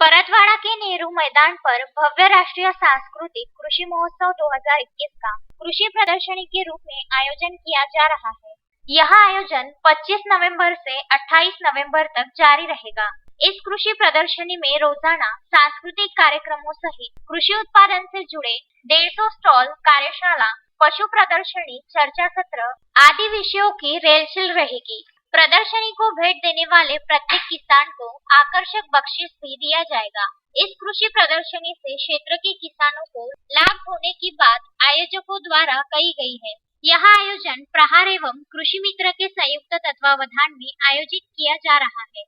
परतवाड़ा के नेहरू मैदान पर भव्य राष्ट्रीय सांस्कृतिक कृषि महोत्सव 2021 का कृषि प्रदर्शनी के रूप में आयोजन किया जा रहा है। यह आयोजन 25 नवंबर से 28 नवंबर तक जारी रहेगा। इस कृषि प्रदर्शनी में रोजाना सांस्कृतिक कार्यक्रमों सहित कृषि उत्पादन से जुड़े 150 स्टॉल, कार्यशाला, पशु प्रदर्शनी, चर्चा सत्र आदि विषयों की रेलचल रहेगी। प्रदर्शनी को भेंट देने वाले प्रत्येक किसान को आकर्षक बख्शीश भी दिया जाएगा। इस कृषि प्रदर्शनी से क्षेत्र के किसानों को लाभ होने की बात आयोजकों द्वारा कही गई है। यह आयोजन प्रहार एवं कृषि मित्र के संयुक्त तत्वावधान में आयोजित किया जा रहा है।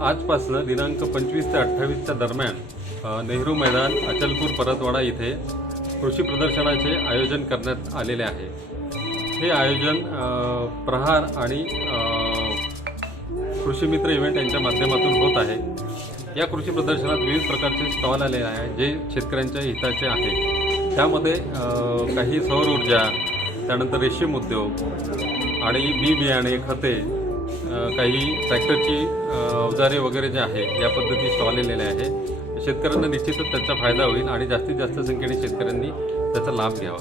आजपासून दिनांक 25 ते 28 दरम्यान नेहरू मैदान अचलपूर परतवाडा इथे कृषी प्रदर्शनाचे आयोजन करण्यात आलेले आहे। हे आयोजन प्रहार आणि कृषी मित्र इव्हेंट यांच्या माध्यमातून होत आहे। या कृषी प्रदर्शनात विविध प्रकारचे स्टॉल आलेले आहेत जे शेतकऱ्यांच्या हिताचे आहेत। त्यामध्ये काही सौर ऊर्जा, त्यानंतर रेशीम उद्योग आणि बी बियाणे, खते, काही ट्रॅक्टरची अवजारे वगैरे जे आहे या पद्धती स्टॉल आलेले आहे। शेतकऱ्यांना निश्चितच त्याचा फायदा होईल आणि जास्तीत जास्त संख्येने शेतकऱ्यांनी त्याचा लाभ घ्यावा।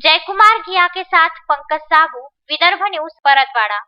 जयकुमार घिया के साथ पंकज साबू, विदर्भ न्यूज, परतवाड़ा।